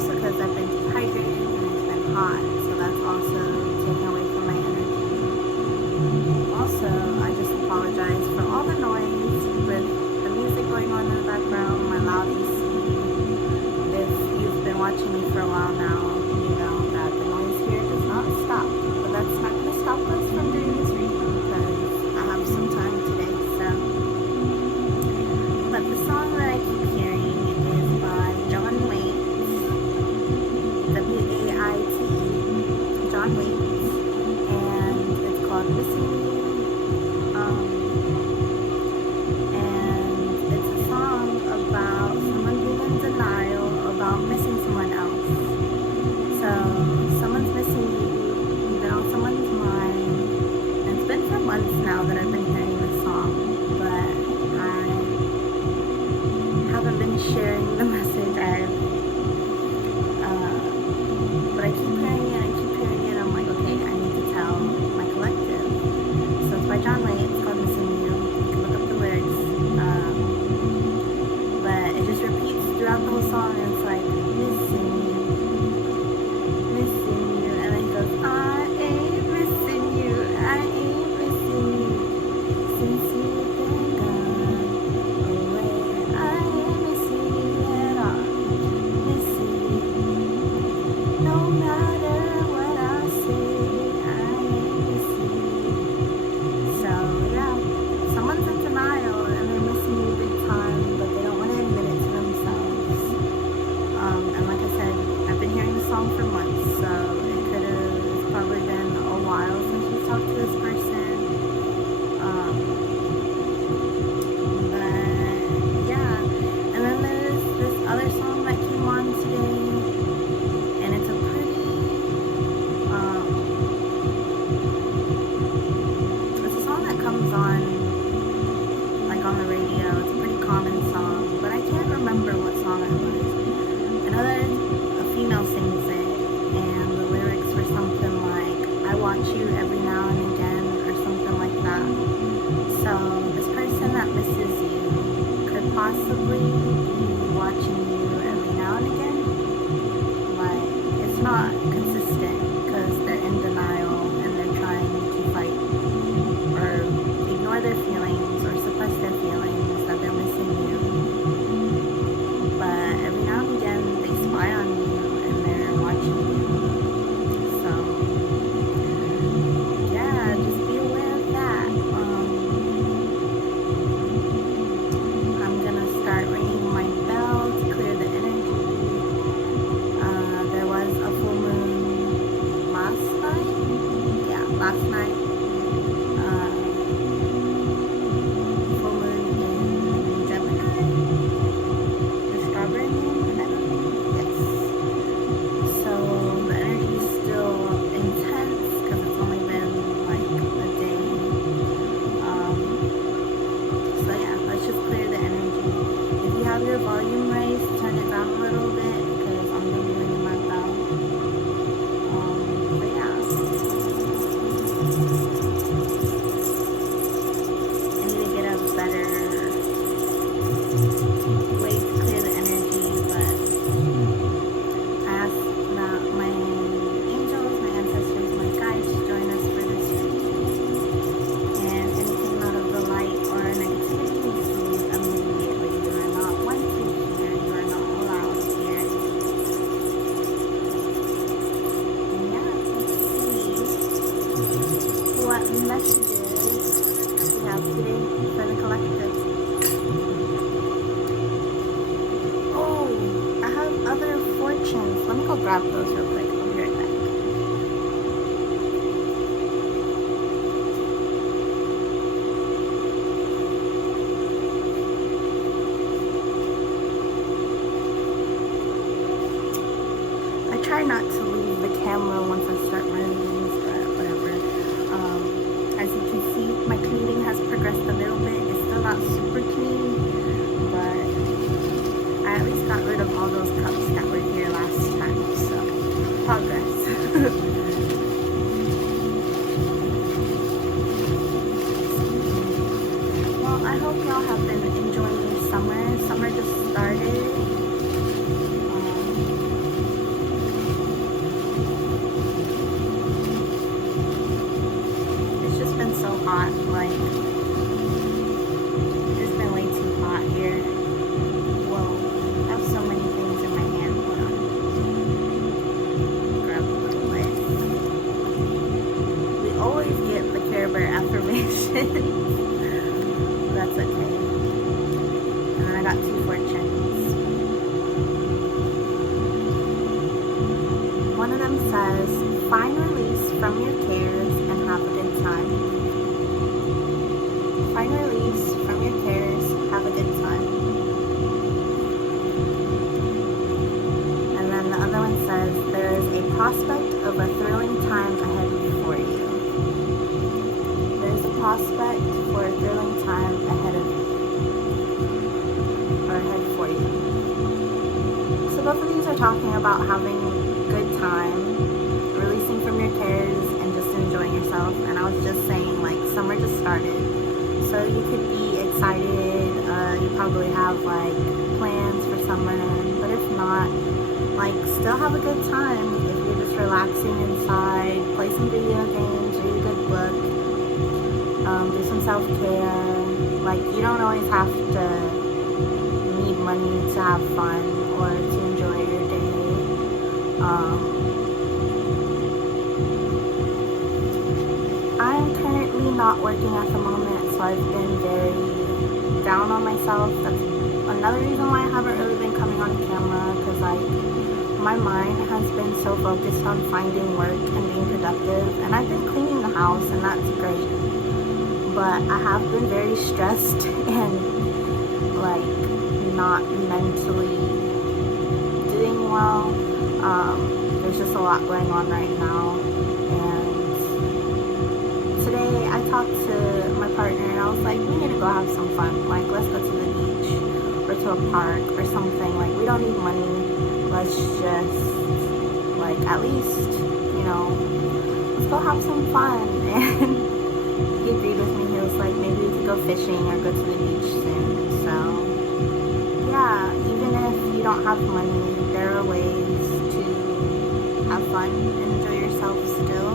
also because I've been dehydrated and it's been hot, so that's also taken away from my energy. Also, I just apologize for all the noise with the music going on in the background, my loud AC. If you've been watching me for a while now, you know that the noise here does not stop. But that's not going to stop us from doing this reading because I have some time today. But the song that I keep hearing is by John Waite, W-A-I-T-E, John Waite, and it's called Missing You. And it's a song about someone being in denial about missing someone else. So someone's missing you, you've been on someone's mind, and it's been for months now that I've been hearing this song, but I haven't been sharing the message. But I keep hearing it, I'm like, okay, I need to tell my collective. So it's by John Waite, it's called Missing You. You can look up the lyrics. But it just repeats throughout the whole song, and it's like, missing you, and then he goes, I ain't missing you, I ain't missing you, since you've been gone away, I ain't missing you at all, missing you, no matter what I say, I ain't missing you. So yeah, someone's in denial and they're missing you big time, but they don't want to admit it to themselves. And like I said, I've been hearing the song for months, so it's probably been a while since we talked to this person. But yeah, and then there's this other song that came on today, and it's a song that comes on like on the radio. It's a pretty common song, but I can't remember what song it was. I know that a female sings it, and the lyrics were something like, I watch you every now and again, or something like that. So this person that misses you could possibly be watching you every now and again. Like, it's not consistent because they're in denial and they're trying to fight or ignore their feelings or suppress their feelings that they're missing you. But every now and again they spy on you and they're watching you. So yeah, just be aware of that. I'm gonna start ringing my bell to clear the energy. There was a full moon last night. Yeah, last night. Full moon in Gemini. The strawberry moon, I don't know. Yes. So the energy is still intense because it's only been like a day. So yeah, let's just clear the energy. If you have your volume raised, turn it down a little bit because I'm going to be ringing my bell. But yeah. I need to get a better way to clear the energy, but I asked that my angels, my ancestors, my guides to join us for this reading, and anything out of the light or negativity needs to leave immediately. You are not wanted here, you are not allowed here. And yeah, let's see what messages we have today for the collective. Oh, I have other fortunes. Let me go grab those real quick. I'll be right back. I try not to leave the camera once I start my readings, but whatever. As you can see, my cleaning has progressed a little bit. It's still not super clean, but I at least got rid of all those cups that were here last time, so progress. Well, I hope y'all have been enjoying your summer. Summer just started. That's okay. And then I got 2 fortunes. One of them says, find release from your cares and have a good time. Find release from your cares, have a good time. And then the other one says, there is a prospect of a thrilling time ahead for you. There is a prospect for a thrilling time ahead of you, or ahead for you. So both of these are talking about having a good time, releasing from your cares, and just enjoying yourself. And I was just saying, like, summer just started, so you could be excited. You probably have like plans for summer, but if not, like, still have a good time. If you're just relaxing inside, play some video games, read a good book, do some self-care. Like, you don't always have to need money to have fun or to enjoy your day. I'm currently not working at the moment, so I've been very down on myself. That's another reason why I haven't really been coming on camera, because like, my mind has been so focused on finding work and being productive, and I've been cleaning the house, and that's great, but I have been very stressed and like not mentally doing well. There's just a lot going on right now, and today I talked to my partner and I was like, we need to go have some fun. Like, let's go to the beach or to a park or something. Like, we don't need money. Let's just, like, at least, you know, let's go have some fun. And he agreed with me. He was like, maybe we could go fishing or go to the beach soon. So, yeah, even if you don't have money, there are ways to have fun and enjoy yourself still.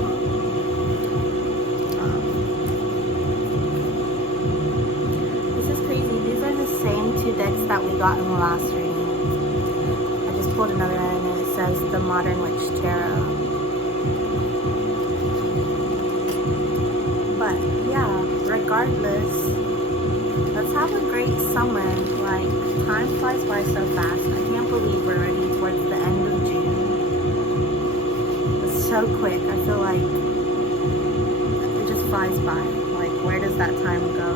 This is crazy. These are the same 2 decks that we got in the last reading. Pulled another one and it says the Modern Witch Tarot. But yeah, regardless, let's have a great summer. Like, time flies by so fast. I can't believe we're already towards the end of June. It's so quick. I feel like it just flies by. Like, where does that time go?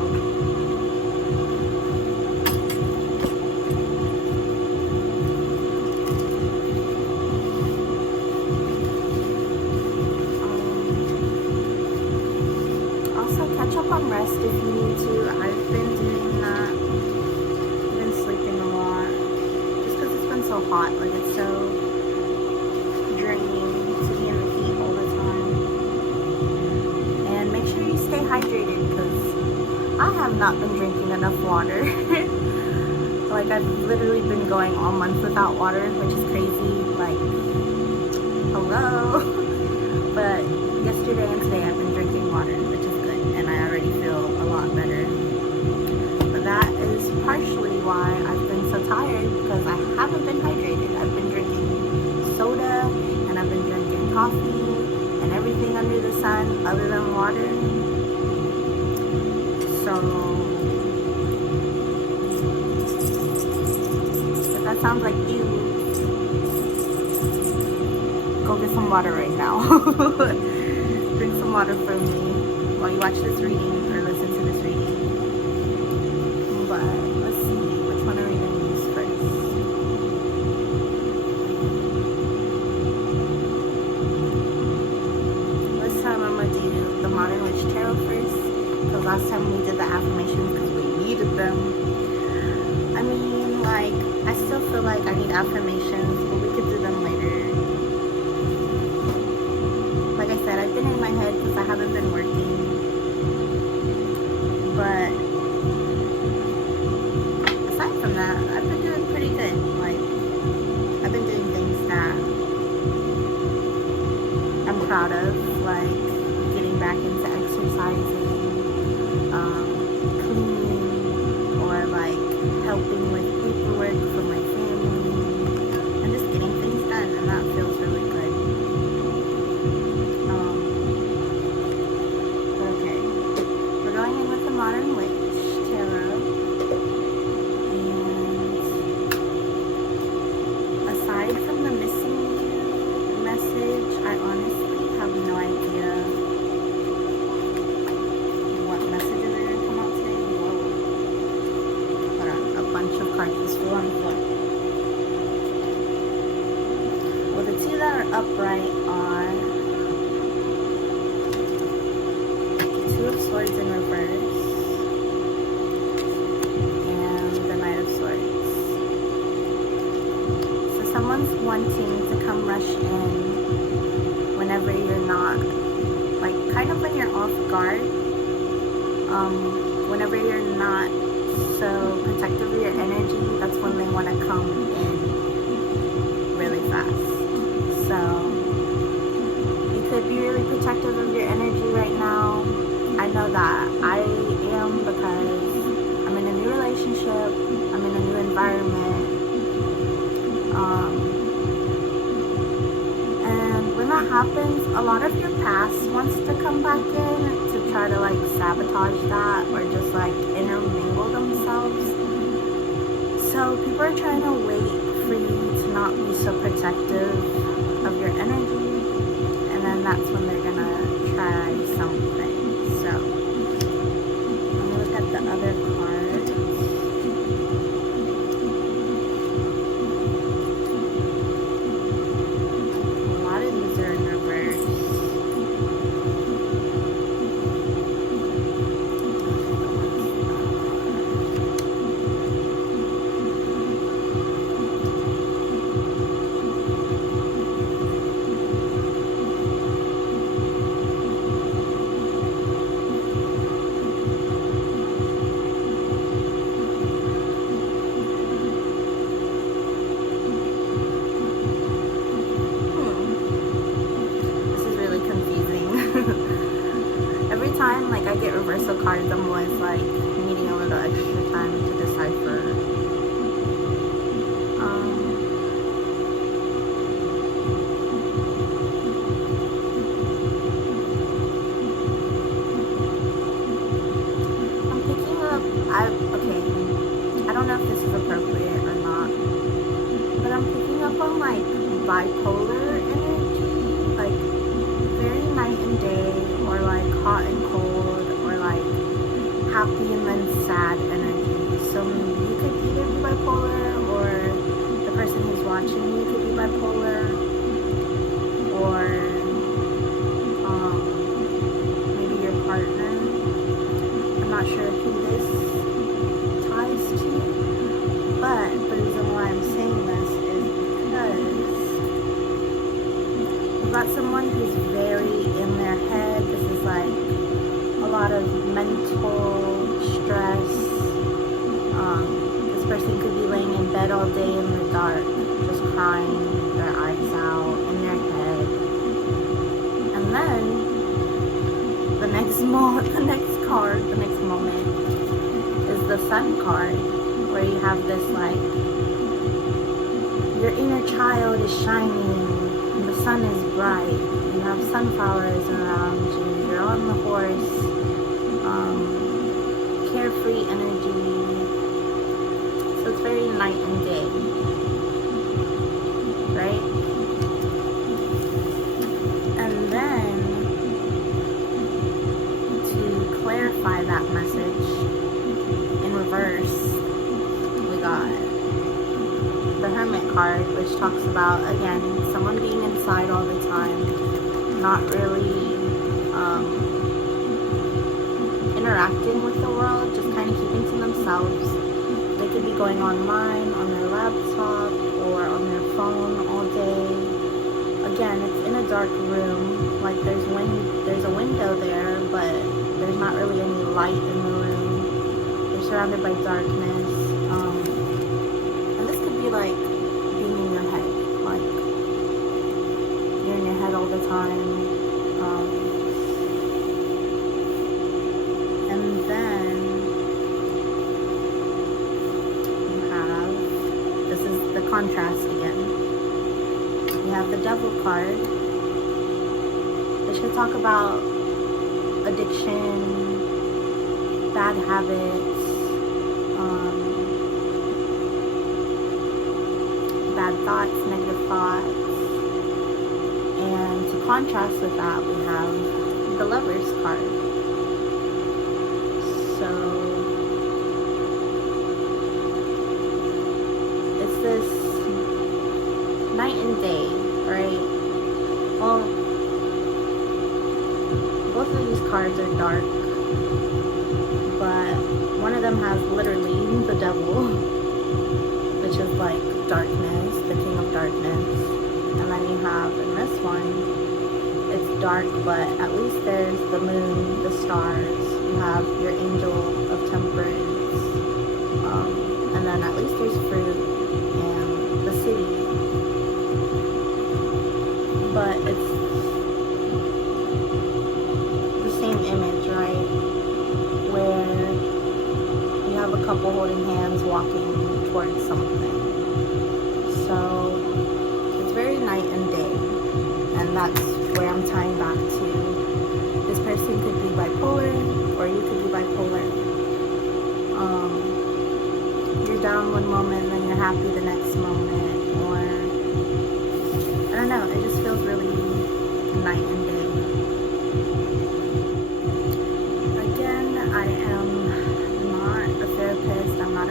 Catch up on rest if you need to. I've been doing that. I've been sleeping a lot. Just because it's been so hot. Like, it's so draining to be in the heat all the time. And make sure you stay hydrated, because I have not been drinking enough water. Like, I've literally been going all month without water, which is crazy. Like, hello. But yesterday and today I've been drinking water, which is good, and I already feel a lot better. But that is partially why I've been so tired, because I haven't been hydrated. I've been drinking soda, and I've been drinking coffee, and everything under the sun other than water. So, if that sounds like you, go get some water right now. Drink some water for me while you watch this reading or listen to this reading. But let's see, which one are we going to use first? This time I'm going to do the Modern Witch Tarot first, because last time we did the affirmations because we needed them. I mean, like, I still feel like I need affirmations, but we could do them later. Like I said, I've been in my head because I haven't been working, but aside from that, I've been doing pretty good. Like, I've been doing things that I'm proud of, like getting back into exercising, cleaning, or like helping with paperwork for my family, and just getting things done, and that feels really good. Okay, we're going in upright are Two of Swords in reverse and the Knight of Swords. So someone's wanting to come rush in whenever you're not, like kind of when you're off guard, whenever you're not so protective of your energy, that's when they want to come in really fast. So you could be really protective of your energy right now. I know that I am, because I'm in a new relationship, I'm in a new environment, and when that happens, a lot of your past wants to come back in to try to like sabotage that or just like intermingle themselves. So people are trying to wait for you to not be so protective of your energy, and then that's when they're gonna try something. So let me look at the other card. A lot of these are in reverse. Every time like I get reversal cards, I'm always like needing a little extra time to decipher. I'm picking up, okay, I don't know if this is appropriate or not, but I'm picking up on like bipolar energy, like very night and day, or like hot and cold, or like happy and then sad energy. So you could either be bipolar, or the person who's watching you could be bipolar, or maybe your partner. I'm not sure who this ties to, but the reason why I'm saying this is because you've got someone who's very in their head. This is like a lot of mental stress. This person could be laying in bed all day in the dark, just crying their eyes out in their head. And then the next card, the next moment is the Sun card, where you have this like, your inner child is shining, and the sun is bright. You have sunflowers around you. You're on the horse. Carefree energy. So it's very night and day, right? And then to clarify that message in reverse, we got the Hermit card, which talks about, again, someone being inside all the time, not really interacting with the world, just kind of keeping to themselves. They could be going online on their laptop or on their phone all day. Again, it's in a dark room, like there's a window there, but there's not really any light in the room. They're surrounded by darkness. And this could be like being in your head, like you're in your head all the time. And then you have, this is the contrast again. You have the Devil card, which could talk about addiction, bad habits, bad thoughts, negative thoughts. And to contrast with that, we have the Lover's card. So it's this night and day, right? Well, both of these cards are dark, but one of them has literally the devil, which is like darkness, the king of darkness. And then you have in this one, it's dark, but at least there's the moon, the stars. You have your angel of temperance, and then at least there's fruit and the city. But it's the same image, right? Where you have a couple holding hands walking towards something. So it's very night and day, and that's where I'm tying back to. This person could be bipolar, or you could be bipolar. You're down one moment, and then you're happy the next moment, or I don't know. It just feels really night and day. Again, I am not a therapist. I'm not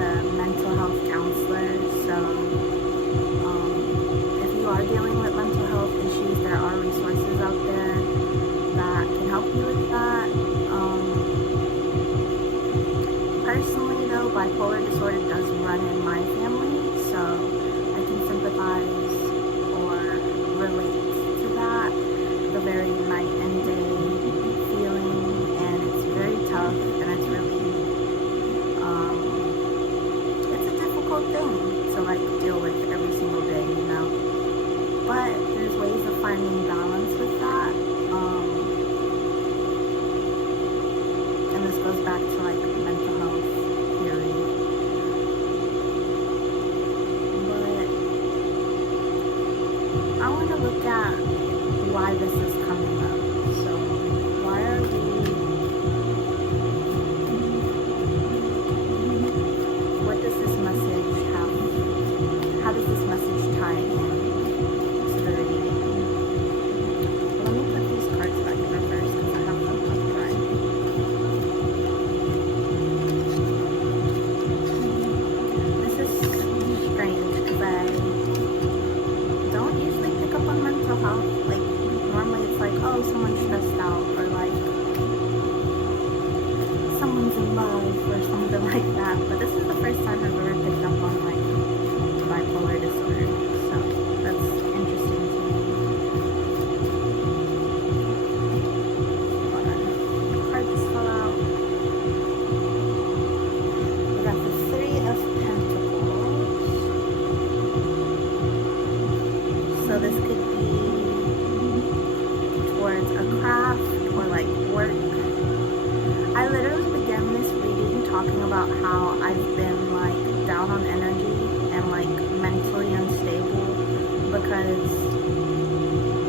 a mental health counselor. So if you are dealing with mental health issues, there are resources out there that can help you with that. Personally though, bipolar disorder does run in my family, so I can sympathize or relate to that. The very night and day feeling, and it's very tough, and it's really, it's a difficult thing to like deal with every single day, you know, but there's ways of finding balance with that, and this goes back to like mental health theory, but I want to look at why this is coming up. So why are what does this message have? How does this message tie in to the reading? Let me put these cards back in reverse because I have them upright. This is strange because I don't usually pick up on mental health. Like, normally it's like, oh, someone's stressed out, or like someone's in love, or something like that. But this is the first time I've ever picked up on like bipolar disorder, so that's interesting to me. Hold on, the cards fell out. We got the Three of Pentacles. So this could be towards a craft or like work. I literally began this reading talking about how I've been like down on energy and like mentally unstable because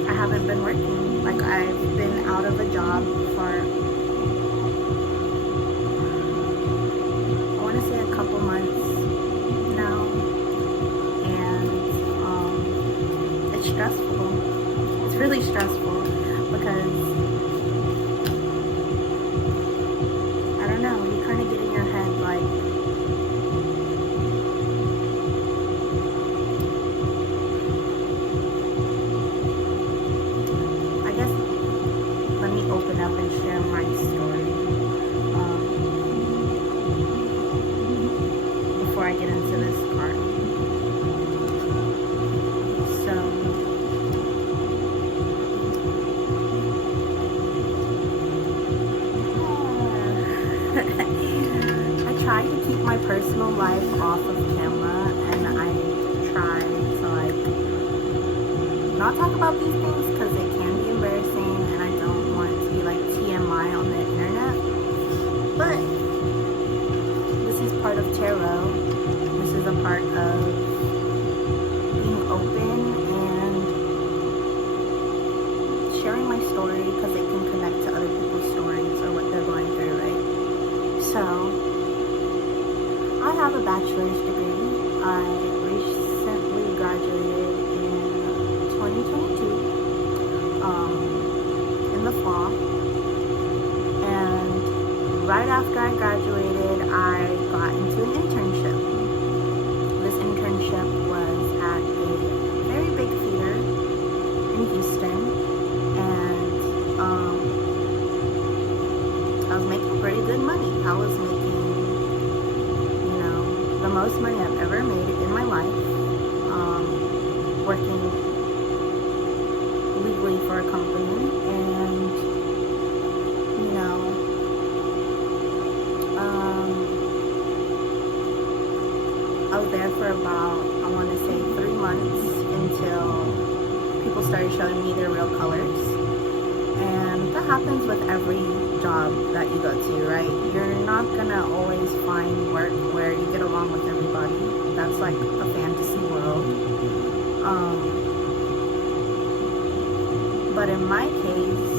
I haven't been working. Like, I've been out of a job for, I want to say a couple months now, and it's stressful. It's really stressful because I don't know, you kind of get in your head like, I guess, let me open up and share my story before I get into this card. I try to keep my personal life off of camera, and I try to like not talk about these things because they can be embarrassing, and I don't want to be like TMI on the internet. But this is part of tarot. This is a part of being open and sharing my story because it can connect to other people's stories or what they're going through, right? So, I have a bachelor's degree. I recently graduated in 2022, in the fall. And right after I graduated, I got into an internship. This internship was at a very big theater for about, I want to say 3 months, until people started showing me their real colors. And that happens with every job that you go to, right? You're not gonna always find work where you get along with everybody. That's like a fantasy world. But in my case,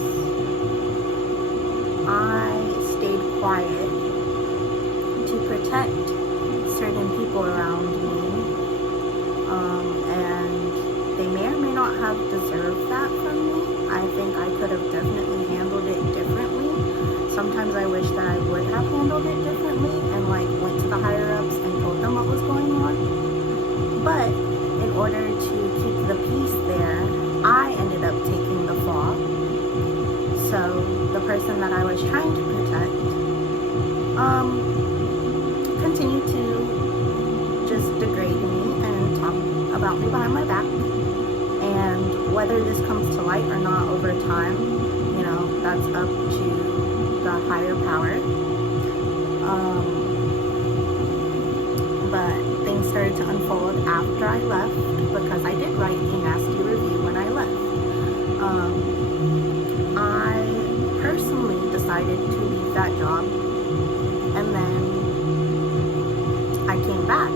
I stayed quiet to protect certain people around me, and they may or may not have deserved that from me. I think I could have definitely handled it differently. Sometimes I wish that I would have handled it differently and like went to the higher ups and told them what was going on. But in order to keep the peace there, I ended up taking the fall. So the person that I was trying to protect continued to just degrade me and talk about me behind my back. And whether this comes to light or not over time, you know, that's up to the higher power. But things started to unfold after I left, because I did write a nasty review when I left. I personally decided to leave that job, and then I came back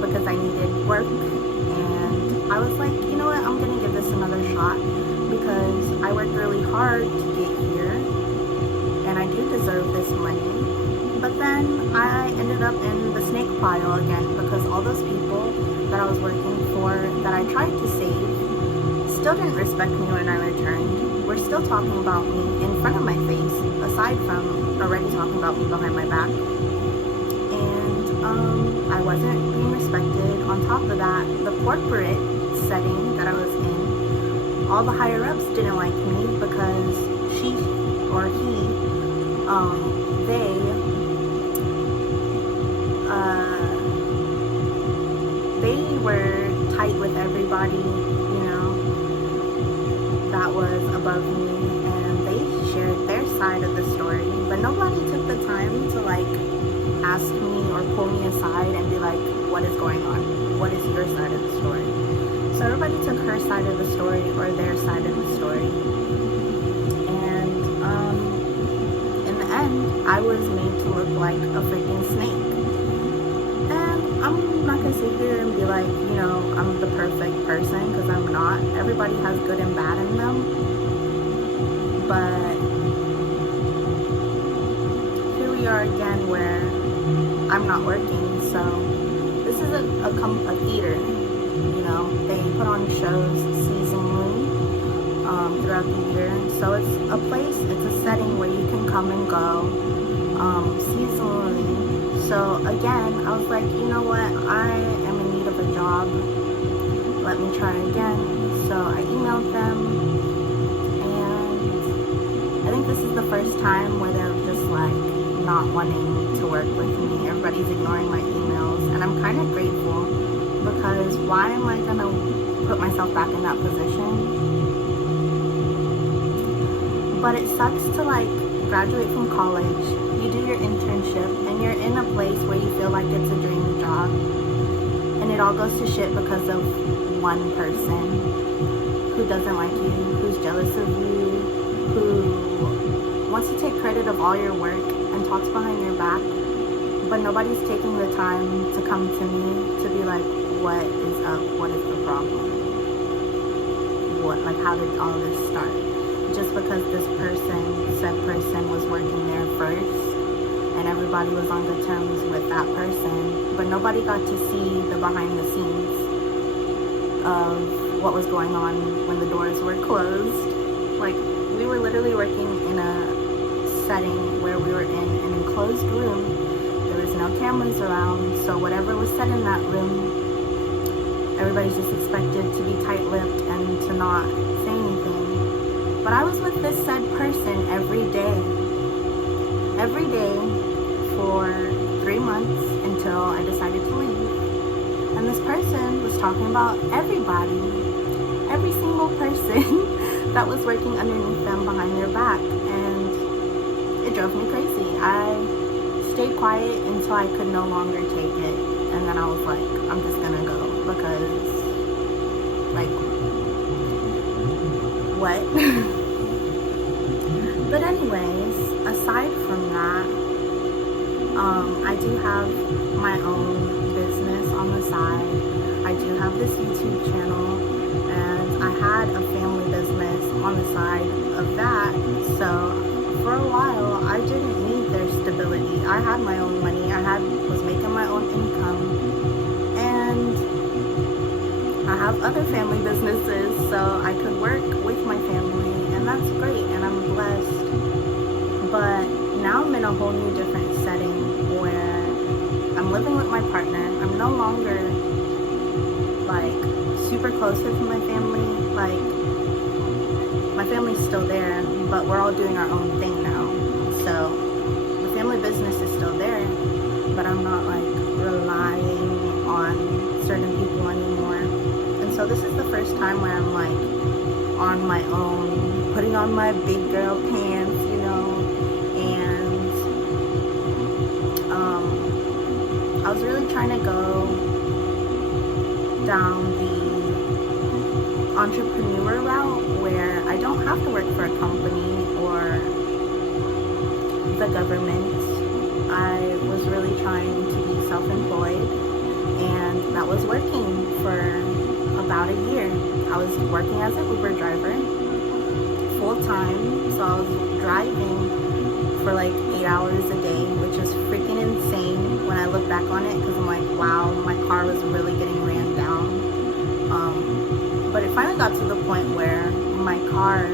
because I needed work, and I was like, you know what, I'm gonna give this another shot because I worked really hard to get here and I do deserve this money. But then I ended up in the snake pile again, because all those people that I was working for, that I tried to save, still didn't respect me when I returned. We're still talking about me in front of my face, aside from already talking about me behind my back. I wasn't being respected. On top of that, the corporate setting that I was in, all the higher ups didn't like me because she or he, they were tight with everybody, you know, that was above me, and they shared their side of the story, but nobody took the time to like ask me or pull me aside and be like, what is going on? What is your side of the story? So everybody took her side of the story or their side of the story. And in the end, I was made to look like a freaking snake. And I'm not gonna sit here and be like, you know, I'm the perfect person, because I'm not. Everybody has good and bad in them. But here we are again where I'm not working. So this is a theater, you know, they put on shows seasonally throughout the year. So it's a place, it's a setting where you can come and go seasonally. So again, I was like, you know what, I am in need of a job, let me try again. So I emailed them, and I think this is the first time where they're just like not wanting to work with me. Everybody's ignoring my emails, and I'm kind of grateful, because why am I gonna put myself back in that position? But it sucks to like graduate from college, you do your internship, and you're in a place where you feel like it's a dream job, and it all goes to shit because of one person who doesn't like you, who's jealous of you, who wants to take credit of all your work and talks behind your back, but nobody's taking the time to come to me to be like, what is up? What is the problem? What, like, how did all this start? Just because this said person was working there first, and everybody was on good terms with that person, but nobody got to see the behind the scenes of what was going on when the doors were closed. Like, we were literally working in a setting where we were in an enclosed room. There was no cameras around, so whatever was said in that room, everybody's just expected to be tight-lipped and to not say anything. But I was with this said person every day for 3 months until I decided to leave. And this person was talking about everybody, every single person that was working underneath them behind their back, and it drove me crazy. I stayed quiet until I could no longer take it, and then then I was like, I'm just gonna go because, like, what? But anyways, aside from that, I do have my own business on the side. I do have this YouTube channel, and I had a family business on the side of that. So for a while, I didn't need their stability. I had my own money. Was making my own income, and I have other family businesses, so I could work with my family, and that's great, and I'm blessed. But now I'm in a whole new different setting where I'm living with my partner. I'm no longer like super close with my family. Like, my family's still there, but we're all doing our own thing now. So the family business is still there, but I'm not like relying on certain people anymore. And so this is the first time where I'm like on my own, putting on my big girl pants, you know, and I was really trying to go down the entrepreneur route where I don't have to work for a company or the government. I was really trying to be self-employed, and that was working for about a year. I was working as an Uber driver full-time, so I was driving for like 8 hours a day, which is freaking insane when I look back on it, because I'm like, wow, my car was really getting ran down. But it finally got to the point where my car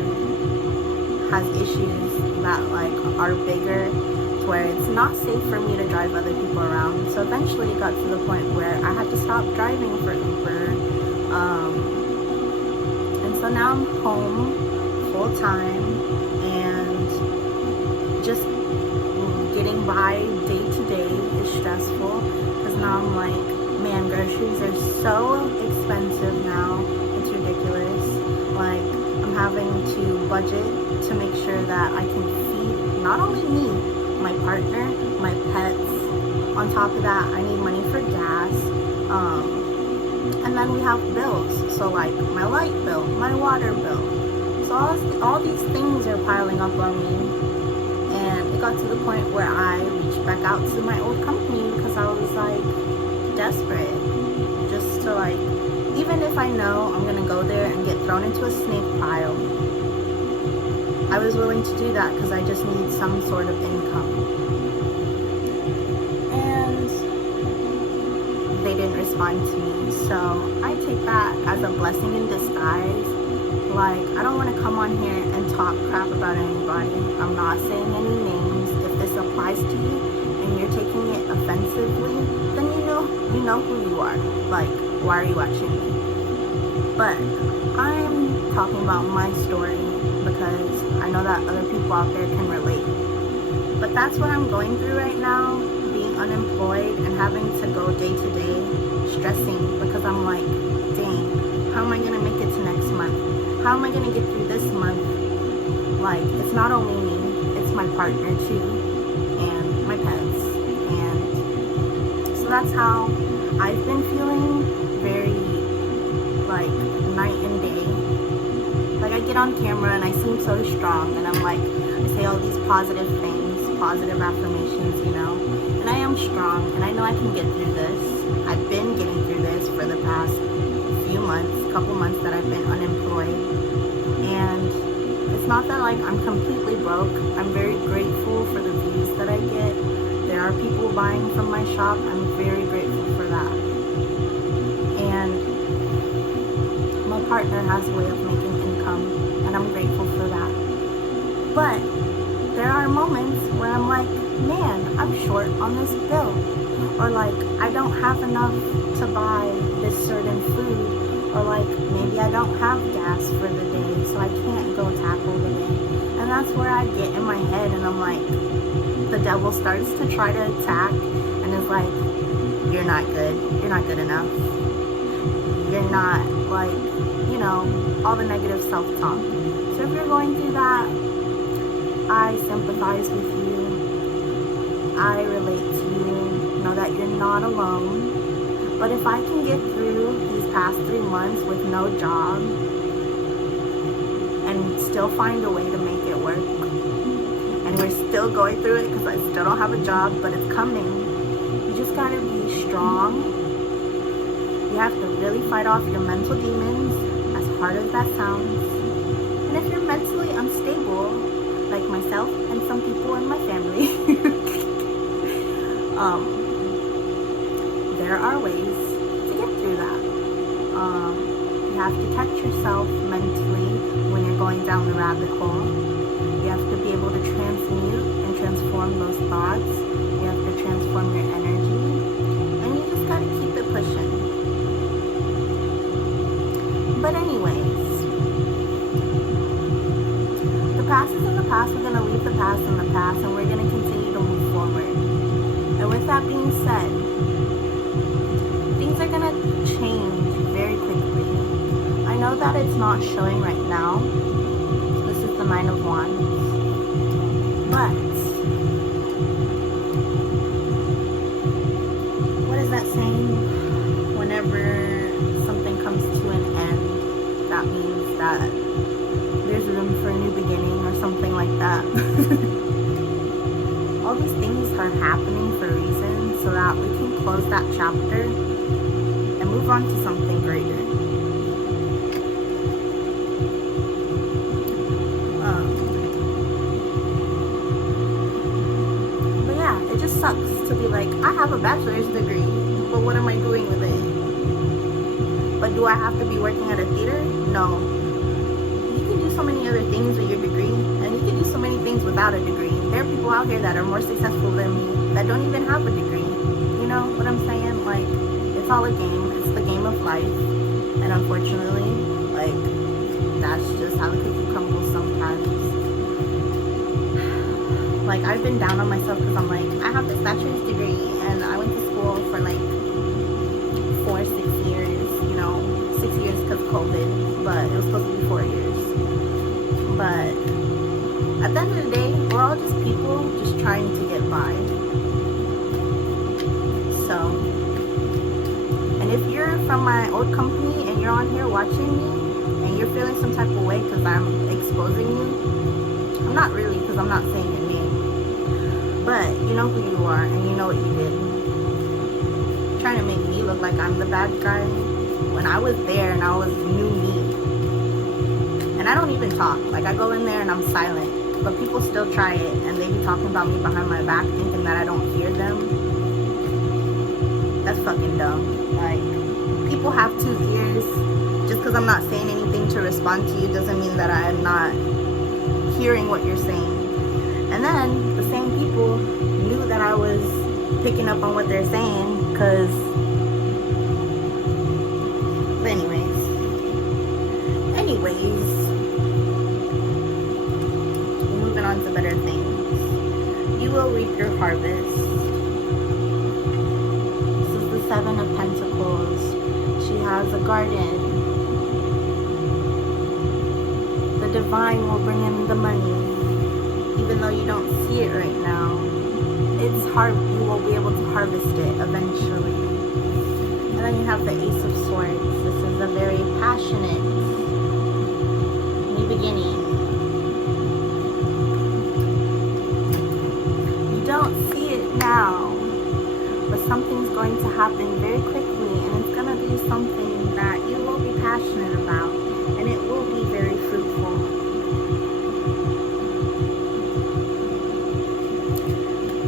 has issues that like are bigger, to where it's not safe for me to drive other people around. So eventually it got to the point where I had to stop driving for Uber. And so now I'm home full time and just getting by day to day is stressful, because now I'm like, man, groceries are so expensive now. It's ridiculous. Like, I'm having to budget to make sure that I can feed not only me, my partner, my pets. On top of that, I need money for gas. And then we have bills. So like my light bill, my water bill. So all these things are piling up on me. And it got to the point where I reached back out to my old company because I was like desperate. Just to like, even if I know I'm gonna go there and get thrown into a snake pile, I was willing to do that because I just need some sort of income. And they didn't respond to me, so I take that as a blessing in disguise. Like, I don't want to come on here and talk crap about anybody. I'm not saying any names. If this applies to you and you're taking it offensively, then you know who you are. Like, why are you watching me? But I'm talking about my story because I know that other people out there can relate. But that's what I'm going through right now, being unemployed and having to go day to day, stressing, because I'm like, dang, how am I going to make it to next month? How am I going to get through this month? Like, it's not only me, it's my partner too, and my pets. And so that's how I've been feeling, very like night and day. Like, I get on camera and I seem so strong, and I'm like, I say all these positive things, positive affirmations, you know, and I am strong, and I know I can get through this. I've been getting through this for the past few months, couple months that I've been unemployed, and it's not that like I'm completely broke. I'm very grateful for the views that I get. There are people buying from my shop. I'm very grateful for that. And my partner has a way of making income, and I'm grateful for that. But there are moments where I'm like, man, I'm short on this bill, or like I don't have enough to buy this certain food, or like maybe I don't have gas for the day, so I can't go tackle the day. And that's where I get in my head, and I'm like, the devil starts to try to attack, and is like, you're not good, you're not good enough, you're not, like, you know, all the negative self-talk. So if you're going through that, I sympathize with you. I relate to you. Know that you're not alone. But if I can get through these past 3 months with no job and still find a way to make it work, and we're still going through it because I still don't have a job, but it's coming. You just gotta be strong. You have to really fight off your mental demons, as hard as that sounds. And if you're mentally unstable, like myself and some people in my family, there are ways to get through that. You have to catch yourself mentally when you're going down the rabbit hole. You have to be able to transmute and transform those thoughts. You have to transform your energy. And you just gotta keep it pushing. But anyways, the past is in the past. We're gonna leave the past in the past, and we're gonna continue to move forward. And with that being said, things are gonna change very quickly. I know that it's not showing right now. This is the Nine of Wands. But what is that saying? Whenever something comes to an end, that means that there's room for a new beginning or something like that. All these things are happening for a reason, so that we can close that chapter and move on to something greater. But yeah, it just sucks to be like, I have a bachelor's degree, but what am I doing with it? But do I have to be working at a theater? No. You can do so many other things with your degree, and you can do so many things without a degree. There are people out here that are more successful than me that don't even have a degree. You know what I'm saying? Like, it's all a game. It's the game of life. And unfortunately, like, that's just how the cookie crumbles sometimes. Like, I've been down on myself because I'm like, I have this bachelor's degree and I went to school for like 6 years, you know, 6 years because of COVID, but it was supposed to be 4 years. But at the end of the day, we're all just people just trying to get by. So, and if you're from my old company and you're on here watching me and you're feeling some type of way because I'm exposing you, I'm not really, because I'm not saying your name, but you know who you are and you know what you did. Trying to make me look like I'm the bad guy when I was there and I was new me. And I don't even talk. Like, I go in there and I'm silent, but people still try it and they be talking about me behind my back thinking that I don't hear them. That's fucking dumb. Like, people have 2 ears. Just because I'm not saying anything to respond to you doesn't mean that I'm not hearing what you're saying. And then the same people knew that I was picking up on what they're saying, because anyways, moving on to better things. You will reap your harvest. This is the Seven of Pentacles. She has a garden. The divine will bring in the money, even though you don't see it right now. It's hard. You will be able to harvest it eventually. And then you have the Ace of Swords. This is a very passionate new beginning. You don't see it now, but something's going to happen very quickly, and it's going to be something that you will be passionate about, and it will be very fruitful.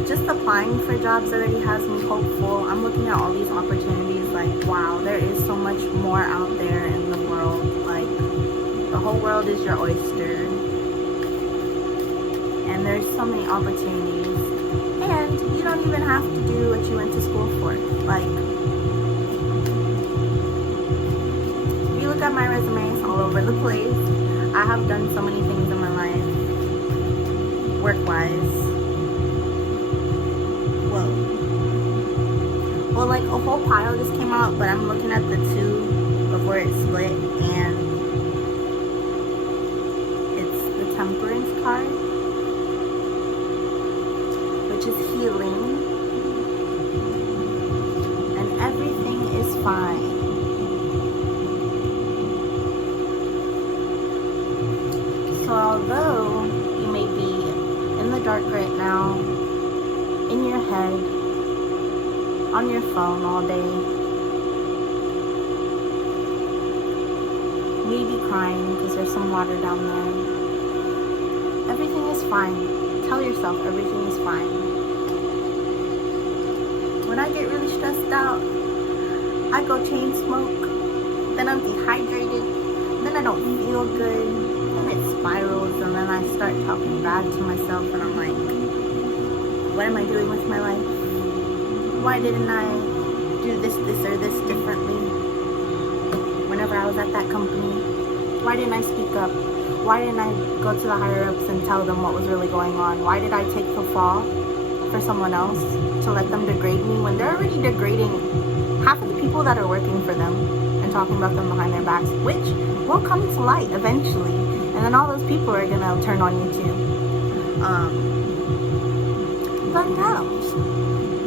Just applying for jobs already has me hopeful. I'm looking at all these opportunities like, wow, there is so much more out there in the world. Like, the whole world is your oyster. And there's so many opportunities. And you don't even have to do what you went to school for. Like, if you look at my resume, it's all over the place. I have done so many things in my life, work-wise. Well, like, a whole pile just came out, but I'm looking at the two of where it's split, and it's the Temperance card, which is healing, and everything is fine. So although you may be in the dark right now, in your head, on your phone all day, maybe crying because there's some water down there, everything is fine. Tell yourself everything is fine. When I get really stressed out, I go chain smoke, then I'm dehydrated, then I don't feel good, then it spirals, and then I start talking bad to myself, and I'm like, what am I doing with my life? Why didn't I do this, or this differently whenever I was at that company? Why didn't I speak up? Why didn't I go to the higher ups and tell them what was really going on? Why did I take the fall for someone else to let them degrade me when they're already degrading half of the people that are working for them and talking about them behind their backs, which will come to light eventually, and then all those people are gonna turn on you too. But no,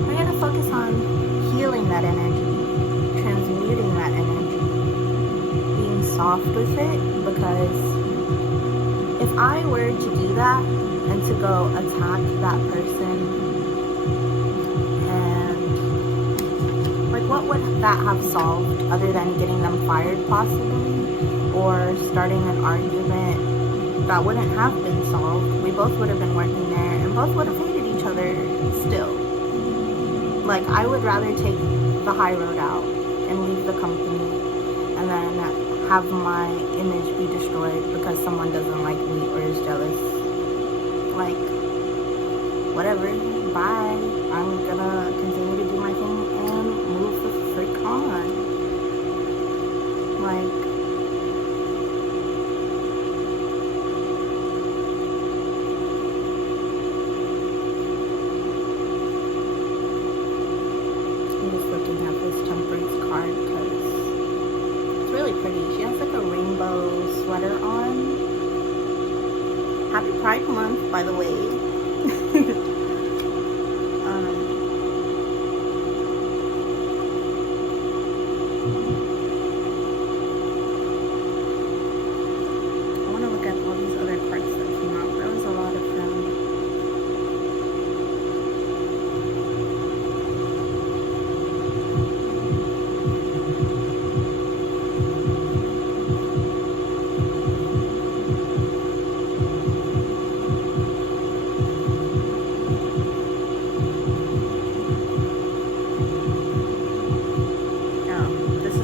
we're gonna focus on healing that energy, transmuting that energy, being soft with it, because if I were to do that and to go attack that person, and like what would that have solved other than getting them fired possibly, or starting an argument that wouldn't have been solved? We both would have been working there and both would have hated each other still. Like, I would rather take the high road out and leave the company and then have my image be destroyed because someone doesn't like me or is jealous. Like, whatever, bye. I'm gonna continue to do my thing and move the frick on. Like, I'm just looking at this temperance card because it's really pretty. She has like a rainbow sweater on. Happy Pride Month, by the way. I want to look at all these other cards that came out. There was a lot of them.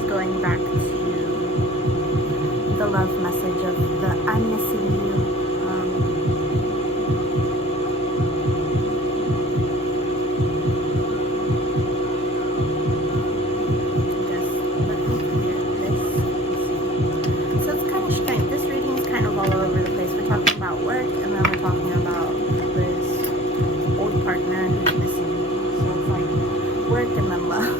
Going back to the love message of the I'm missing you. Just looking through this. So it's kind of strange. This reading is kind of all over the place. We're talking about work, and then we're talking about this old partner who's missing you. So it's like work and then love.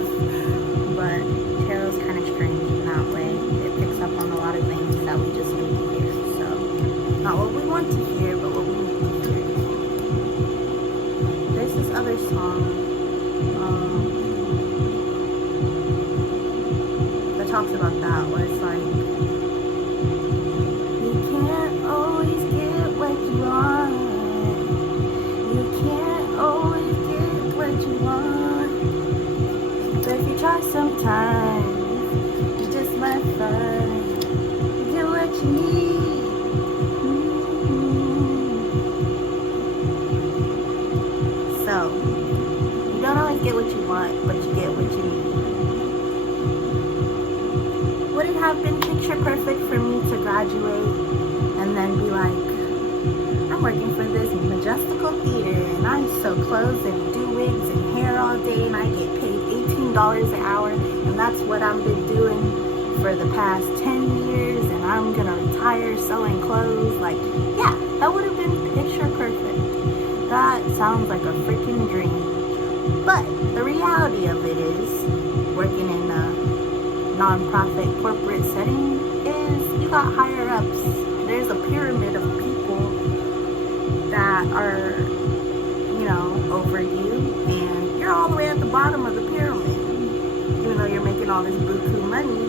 But tarot's kind of strange in that way. It picks up on a lot of things that we just need to hear. So, not what we want to hear, but what we need to hear. There's this other song that talks about that, where it's like, you can't always get what you want. You can't always get what you want. But if you try sometimes, you just might find you get what you need. So, you don't always get what you want, but you get what you need. Would it have been picture perfect for me to graduate and then be like, I'm working for this majestical theater and I sew clothes and do wigs and hair all day and I get paid $18 an hour, and that's what I've been doing for the past 10 years, and I'm gonna retire sewing clothes? Like, yeah, that would have been picture perfect. That sounds like a freaking dream. But the reality of it is, working in a non-profit corporate setting is you got higher ups. There's a pyramid of people that are, you know, over you, and you're all the way at the bottom of the pyramid, even though you're making all this buku money,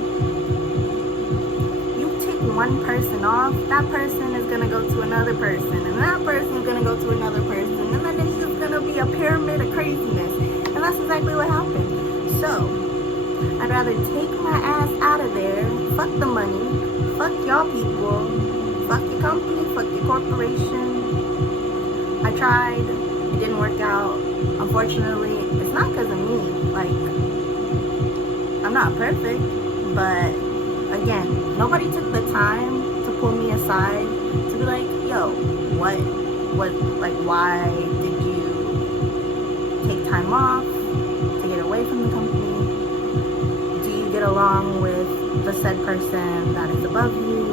you take one person off, that person is gonna go to another person, and that person is gonna go to another person, and then it's just gonna be a pyramid of craziness. And that's exactly what happened. So I'd rather take my ass out of there, fuck the money, fuck y'all people, fuck your company, fuck your corporation. I tried, it didn't work out. Unfortunately, it's not because of me. Like, I'm not perfect, but again, nobody took the time to pull me aside to be like, yo, what, like, why did you take time off to get away from the company? Do you get along with the said person that is above you?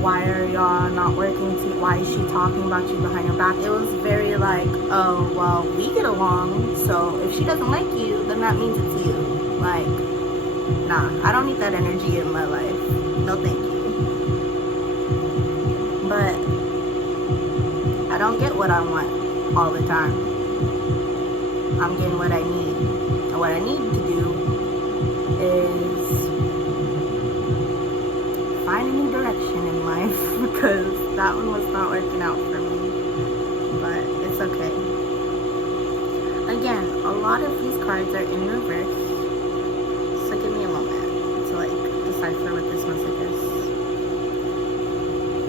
Why are y'all not working? Why is she talking about you behind your back? It was very like, oh, well, we get along, so if she doesn't like you, then that means it's you. Like, nah, I don't need that energy in my life. No, thank you. But I don't get what I want all the time. I'm getting what I need. And what I need to do is find a new direction in life, because that one was not working out for me. But it's okay. Again, a lot of these cards are in reverse, so give me a moment to like decipher what this message is.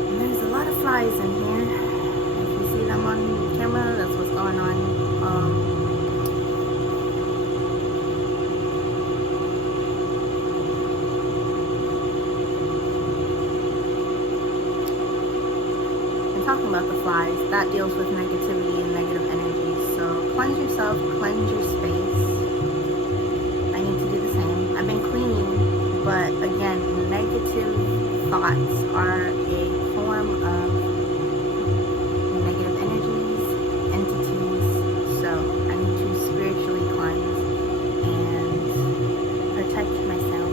And there's a lot of flies in here. If you see them on camera, that's what's going on. Talking about the flies, that deals with negativity and negative energy. So cleanse yourself, cleanse your space. I need to do the same. I've been cleaning, but again, negative thoughts are a form of negative energies, entities. So I need to spiritually cleanse and protect myself.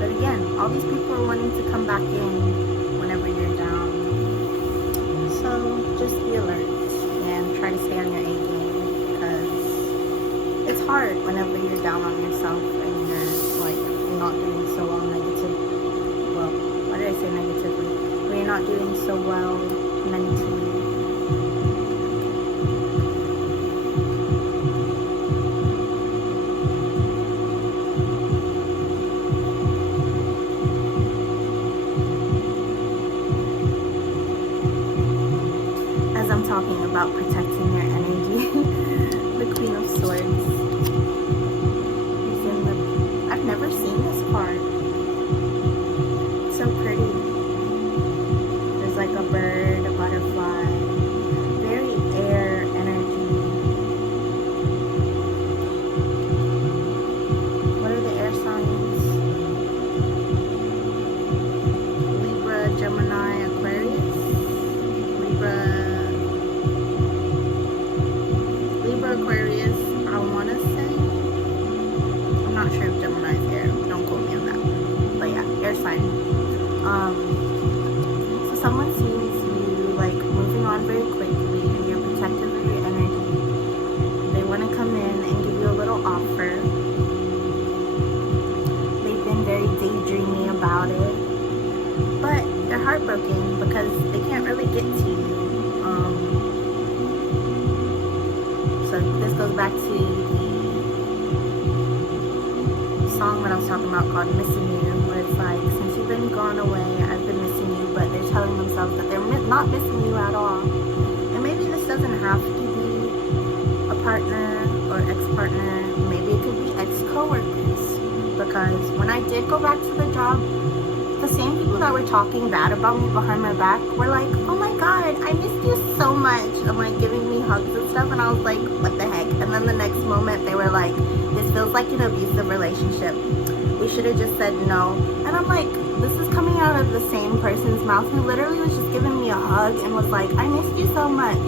But again, all these people are wanting to come back in whenever you're down. So just be alert and try to stay on your A game, because it's hard whenever you're down on yourself and you're like not doing so well why did I say negatively? When you're not doing so well mentally. I'm talking about protecting your energy. The Queen of Swords. I've never seen this card. It's so pretty. There's like a bird, a butterfly. Very air energy. What are the air signs? Libra, Gemini, Aquarius. Aquarius, I want to say. I'm not sure if Gemini is air. Don't quote me on that. But yeah, air sign. So someone sees you like moving on very quickly and you're protective of your energy. They want to come in and give you a little offer. They've been very daydreamy about it. But they're heartbroken because they can't really get to you. So this goes back to the song that I was talking about called Missing You, where it's like, since you've been gone away, I've been missing you, but they're telling themselves that they're not missing you at all. And maybe this doesn't have to be a partner or ex-partner. Maybe it could be ex-coworkers. Because when I did go back to the job, the same people that were talking bad about me behind my back were like, oh my god, I missed you so much, and like giving me hugs and stuff, and I was like, what the heck? And then the next moment they were like, this feels like an abusive relationship, we should have just said no. And I'm like, this is coming out of the same person's mouth who literally was just giving me a hug and was like, I missed you so much.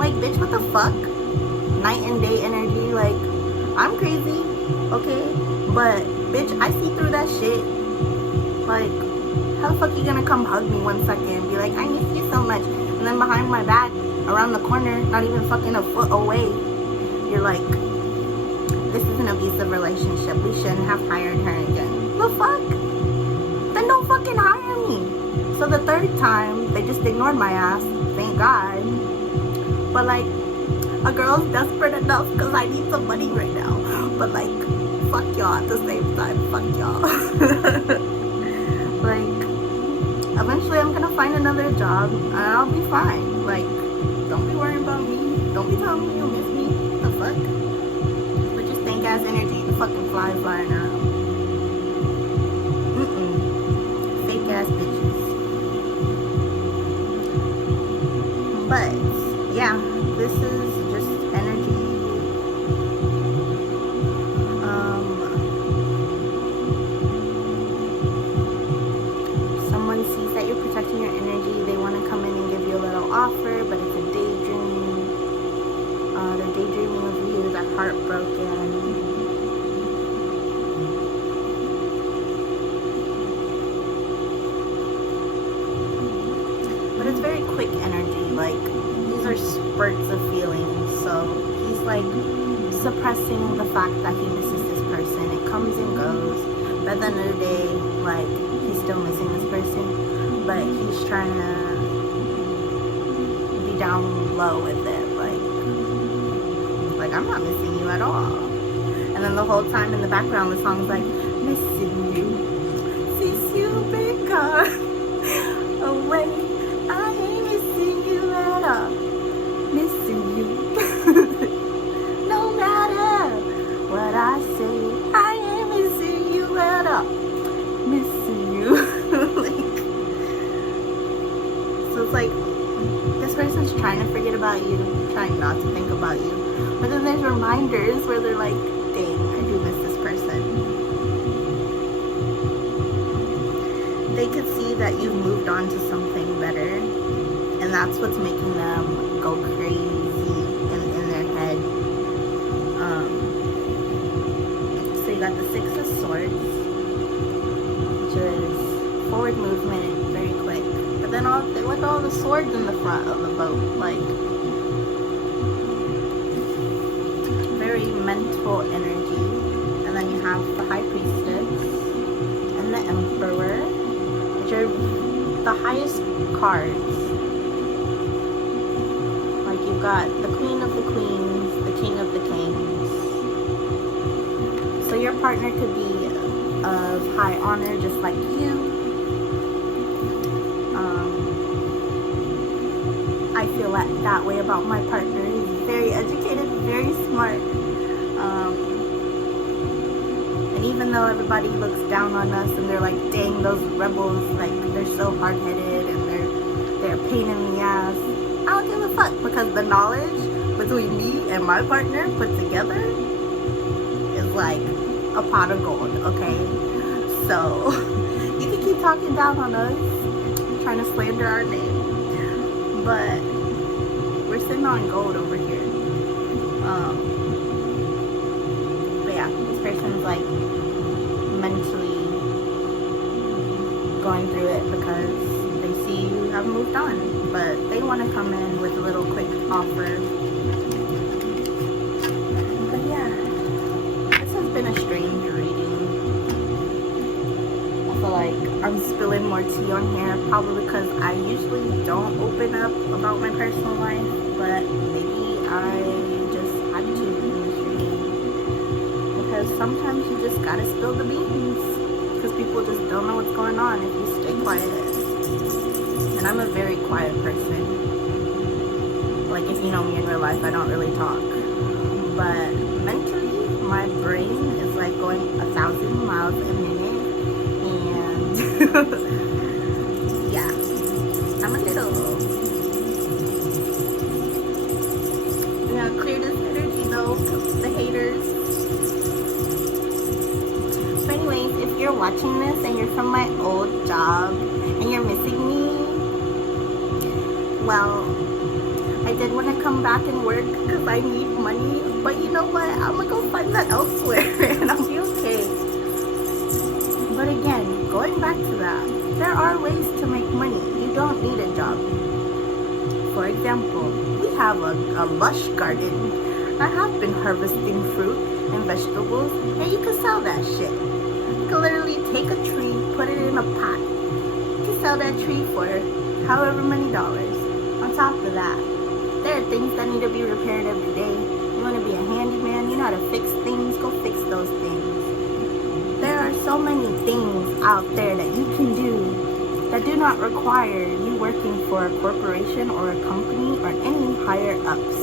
Like, bitch, what the fuck? Night and day energy. Like, I'm crazy, okay, but bitch, I see through that shit. Like, how the fuck you gonna come hug me 1 second and be like, I miss you so much, and then behind my back, around the corner, not even fucking a foot away, you're like, this is an abusive relationship. We shouldn't have hired her again. The fuck? Then don't fucking hire me. So the third time, they just ignored my ass. Thank God. But like, a girl's desperate enough because I need some money right now. But like, fuck y'all at the same time. Fuck y'all. Like, eventually I'm gonna find another job and I'll be fine. Like, don't be worrying about me. Don't be telling me you miss me. The fuck? But just stank ass energy. The fucking flying around. Fake ass bitches. But yeah, this is just energy. Someone sees that you're protecting your energy. They want to come in and give you a little offer, but it's a daydream. They're daydreaming of you. They're heartbroken. But it's very quick energy. Like, these are spurts of feelings. So he's like suppressing the fact that he misses this person. It comes and goes. But at the end of the day, like, he's still missing this person. But he's trying to be down low with it. Like, I'm not missing you at all. And then the whole time in the background, the song's like, missing you. Since you've been gone away, I ain't missing you at all. Missing you. No matter what I say, I ain't missing you at all. Missing you. Like, so it's like, this person's trying to forget about you, trying not to think about you. But then there's reminders where they're like, dang, I do miss this person. They could see that you've moved on to something better. And that's what's making them go crazy in their head. So you got the Six of Swords, which is forward movement, very quick. But then they like all the swords in the front of the boat, like, very mental energy. And then you have the High Priestess and the Emperor, which are the highest cards. Like, you've got the Queen of the Queens, the King of the Kings. So your partner could be of high honor, just like you. I feel that way about my partner. He's very educated, very smart. And even though everybody looks down on us and they're like, dang, those rebels, like, they're so hard-headed and they're a pain in the ass, I don't give a fuck, because the knowledge between me and my partner put together is like a pot of gold, okay? So you can keep talking down on us, trying to slander our name, but we're sitting on gold over here. But yeah, this person's like mentally going through it because they see you have moved on, but they want to come in with a little quick offer. But yeah, this has been a strange reading. I feel like I'm spilling more tea on here, probably because I usually don't open up about my personal life, but maybe I just had to in this reading, because sometimes you just gotta spill the beans, because people just don't know what's going on if you stay quiet. And I'm a very quiet person. Like, if you know me in real life, I don't really talk, but mentally my brain is like going 1,000 miles a minute. Yeah, I'm a little. We gotta clear this energy though, the haters. So anyways, if you're watching this and you're from my old job and you're missing me, well, I did want to come back and work because I need money, but you know what, I'm gonna go find that elsewhere and I'll be okay. But again, going back to that, there are ways to make money. You don't need a job. For example, we have a lush garden. I have been harvesting fruit and vegetables, and you can sell that shit. You can literally take a tree, put it in a pot. You can sell that tree for however many dollars. On top of that, there are things that need to be repaired every day. You want to be a handyman, you know how to fix things, go fix those things. There are so many things out there that you can do that do not require you working for a corporation or a company or any higher ups.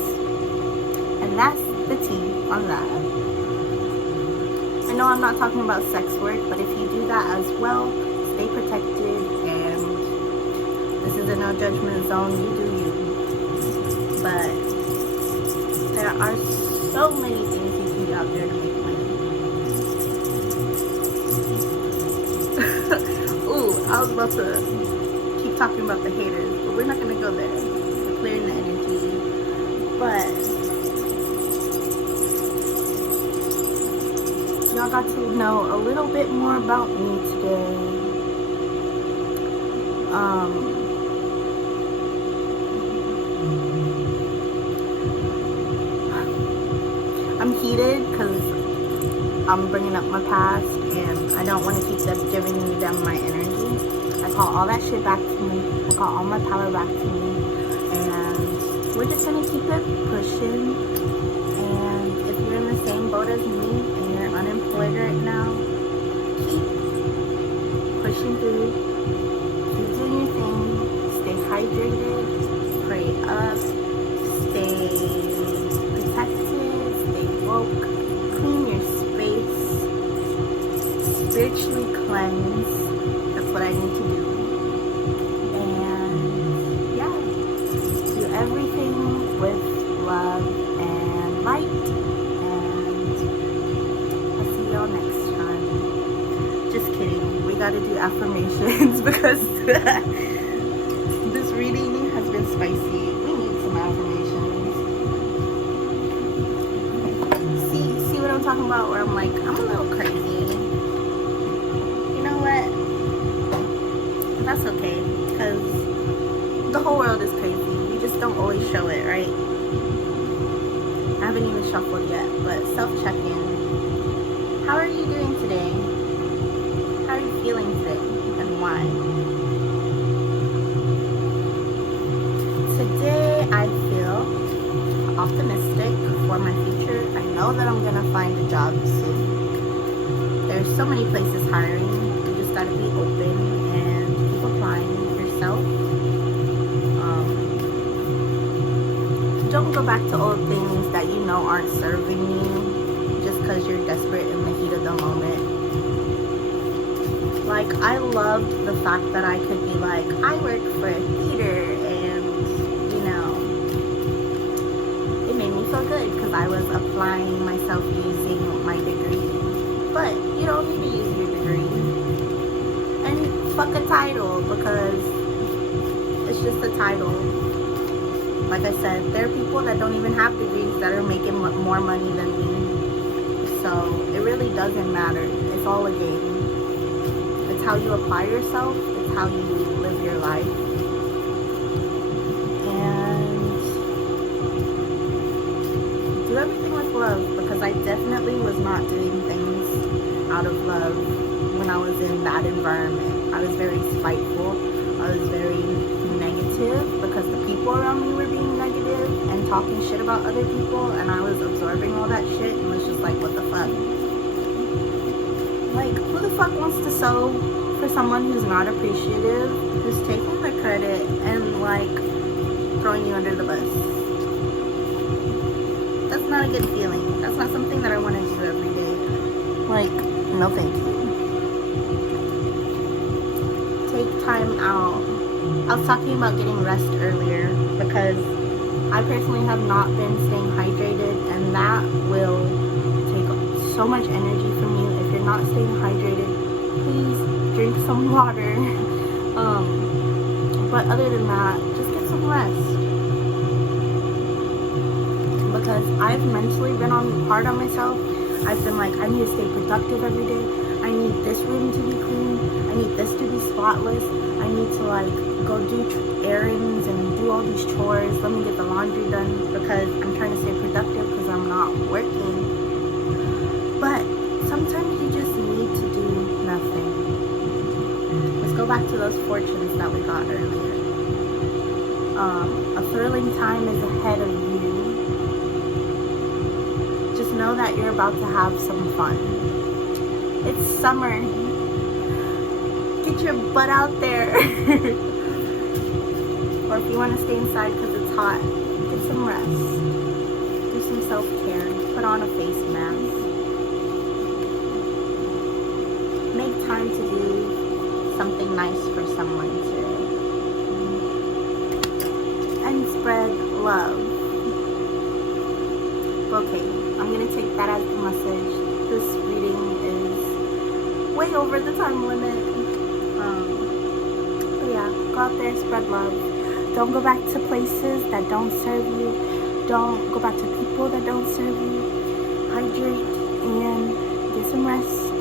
And that's the tea on that. I know I'm not talking about sex work, but if you do that as well, stay protected, and this is a no judgment zone, you do you. But there are so many things you can do out there to make money. Ooh, I was about to keep talking about the haters, but we're not going to go there. We're clearing the energy. But y'all got to know a little bit more about me today. I'm heated because I'm bringing up my past and I don't want to keep giving them my energy. I call all that shit back to me. I call all my power back to me. And we're just going to keep it pushing. And if you're in the same boat as me and you're unemployed right now, keep pushing through. Keep doing your thing. Stay hydrated. Pray up. Stay protected. Stay woke. Clean your space. Spiritually cleanse. That's what I need to do. And yeah, do everything with love and light. And I'll see y'all next time. Just kidding. We gotta do affirmations because this reading has been spicy. We need some affirmations. See what I'm talking about? Where I'm like, I'm a little crazy. You know what? That's okay, because the whole world is crazy. You just don't always show it, right? I haven't even shuffled yet, but self-check-in. How are you doing today? How are you feeling today, and why? Today I feel optimistic for my future. I know that I'm gonna find a job soon. There's so many places hiring. You just gotta be open and keep applying yourself. Don't go back to old things that you know aren't serving you just because you're desperate in the heat of the moment. Like, I loved the fact that I could be like, I work for a theater, and you know, it made me feel good because I was applying myself using my degree. But you don't need to use your degree. And fuck a title, because it's just a title. Like I said, there are people that don't even have degrees that are making more money than me. So it really doesn't matter. It's all a game. It's how you apply yourself. It's how you live your life. And do everything with love, because I definitely was not doing things out of love when I was in that environment. I was very spiteful. I was very negative because the people around me were being negative and talking shit about other people, and I was absorbing all that shit and was just like, what the fuck? Like, who the fuck wants to sew for someone who's not appreciative, who's taking the credit and like throwing you under the bus? That's not a good feeling. That's not something that I want to do every day. Like, no thank you. Take time out. I was talking about getting rest earlier because I personally have not been staying hydrated, and that will take so much energy from you. If you're not staying hydrated, please drink some water. But other than that, just get some rest. Because I've mentally been hard on myself. I've been like, I need to stay productive every day. I need this room to be clean. I need this to be spotless. I need to like go do errands and do all these chores. Let me get the laundry done because I'm trying to stay productive because I'm not working. go back to those fortunes that we got earlier. A thrilling time is ahead of you. Just know that you're about to have some fun. It's summer. Get your butt out there. Or if you want to stay inside because it's hot, get some rest. Do some self-care. Put on a face mask. Make time to do something nice for someone today. And spread love. Okay, I'm going to take that as the message. This reading is way over the time limit. But yeah, go out there, spread love. Don't go back to places that don't serve you. Don't go back to people that don't serve you. Hydrate and get some rest.